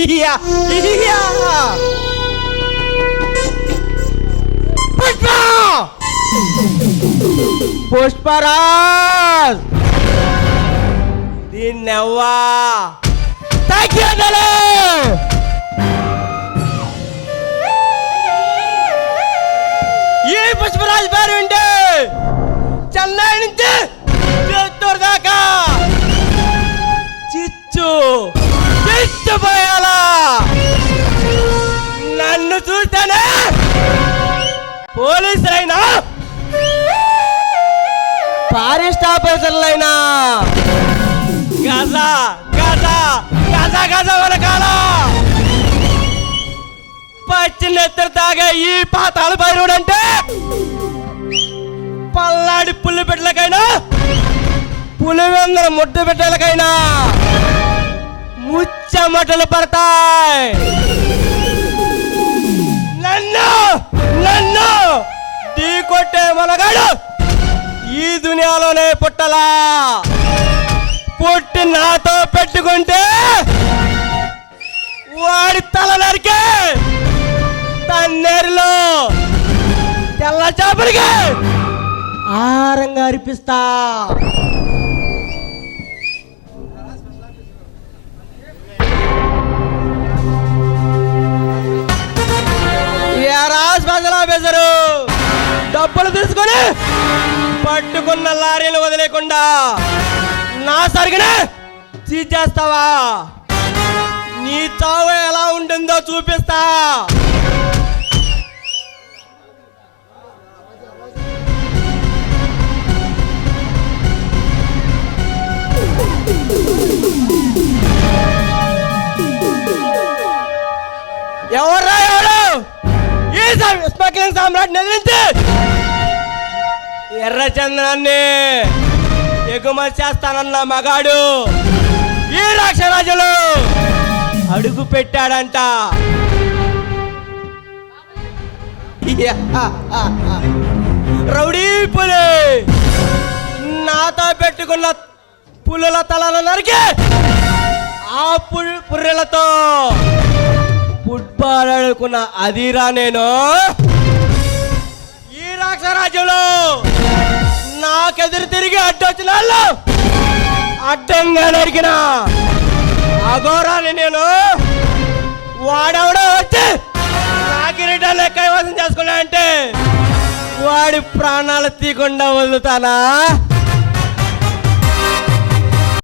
ఇయ్యా ఇయ్యా పుష్ప పుష్పరాజ్ దీన్నెవ్వా తగ్గిదలే ఈ పుష్పరాజ్ పేరు ఉంటే చెన్నై నుంచి చిత్తూరు దాకా చిచ్చుపోయాలా నన్ను చూస్తేనే పోలీసులైనా ఫారెస్ట్ ఆఫీసర్లైనా గజ గజ గజ గజ వనకాల పచ్చి నెత్తరు తాగే ఈ పాతాళ భైరవుడు అంటే పల్లాడి పుల్లి బిడ్డలకైనా పులివెందుల ముద్దు బిడ్డలకైనా ముచ్చమటలు పడతాయి. నన్ను నన్ను ఢీ కొట్టే మనగాడు ఈ దునియాలోనే పుట్టలా పుట్టి నాతో పెట్టుకుంటే వాడి తల నరికే తన్నేరులో తెల్ల చేపలకి ఆహారంగా అర్పిస్తా. స్పెషల్ ఆఫీసరు డబ్బులు తీసుకొని పట్టుకున్న లారీలు వదిలేకుండా నా సరిగినే చీచేస్తావా? నీ చావు ఎలా ఉంటుందో చూపిస్తా. ఎవర్రా ఎవడు ఈ స్మగ్లింగ్ సామ్రాట్ ఎదిరించి ఎర్రచంద్రాన్ని ఎగుమతి చేస్తానన్న మగాడు ఈ రాక్షరాజులు అడుగు పెట్టాడంట. రౌడీ పులి నాతో పెట్టుకున్న పులుల తలల నరికి ఆ పుర్రెలతో ఫుట్బాల్ ఆడుకున్న అదిరా నేను. ఈ రాక్షరాజులు నాకెదురు తిరిగి అడ్డొచ్చిన వాళ్ళు అడ్డంగా నరికిన అఘోరాన్ని నేను. వాడెవడో వచ్చి నా కిరీటాన్ని కైవసం చేసుకున్నా అంటే వాడి ప్రాణాలు తీయకుండా వదులుతానా?